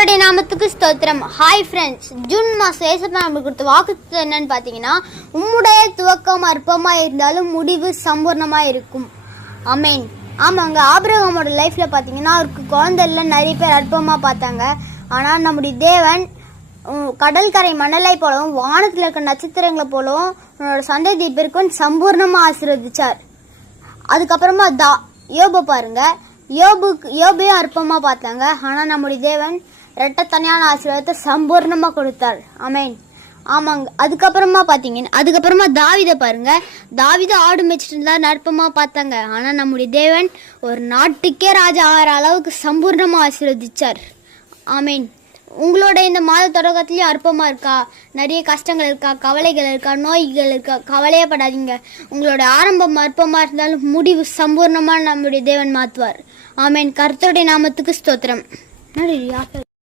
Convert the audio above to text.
கர்த்தருடைய நாமத்துக்கு ஸ்தோத்திரம். ஹாய் ஃப்ரெண்ட்ஸ், ஜூன் மாதம் ஏசப்பா நம்மளுக்கு கொடுத்த வாக்குத்தத்தம் என்னன்னு பார்த்தீங்கன்னா, உம்முடைய துவக்கம் அற்பமாக இருந்தாலும் முடிவு சம்பூர்ணமாக இருக்கும். ஆமேன். ஆமாங்க, ஆபிரகாமோட லைஃப்பில் பார்த்தீங்கன்னா அவருக்கு குழந்தை இல்லை, நிறைய பேர் அற்பமாக பார்த்தாங்க. ஆனால் நம்முடைய தேவன் கடற்கரை மணலை போலவும் வானத்தில் இருக்க நட்சத்திரங்களை போலவும் உன்னோட சந்ததி பேருக்கும் சம்பூர்ணமாக ஆசீர்வதிச்சார். அதுக்கப்புறமா யோபை பாருங்க, யோபையும் அற்பமாக பார்த்தாங்க. ஆனால் நம்முடைய தேவன் ரெட்டத்தனியான ஆசீர்வாதத்தை சம்பூர்ணமாக கொடுத்தார். ஆமேன். ஆமாங்க. அதுக்கப்புறமா தாவீதை பாருங்க, தாவீதை ஆடு மேய்ச்சிட்டு இருந்தா நற்பமாக பார்த்தாங்க. ஆனால் நம்முடைய தேவன் ஒரு நாட்டுக்கே ராஜா ஆகிற அளவுக்கு சம்பூர்ணமாக ஆசீர்வதிச்சார். ஆமேன். உங்களோட இந்த மாத தொடக்கத்துலேயும் அற்பமாக இருக்கா? நிறைய கஷ்டங்கள் இருக்கா? கவலைகள் இருக்கா? நோய்கள் இருக்கா? கவலையே படாதீங்க. உங்களோட ஆரம்பம் அற்பமாக இருந்தாலும் முடிவு சம்பூர்ணமாக நம்முடைய தேவன் மாற்றுவார். ஆமேன். கர்த்தருடைய நாமத்துக்கு ஸ்தோத்திரம்.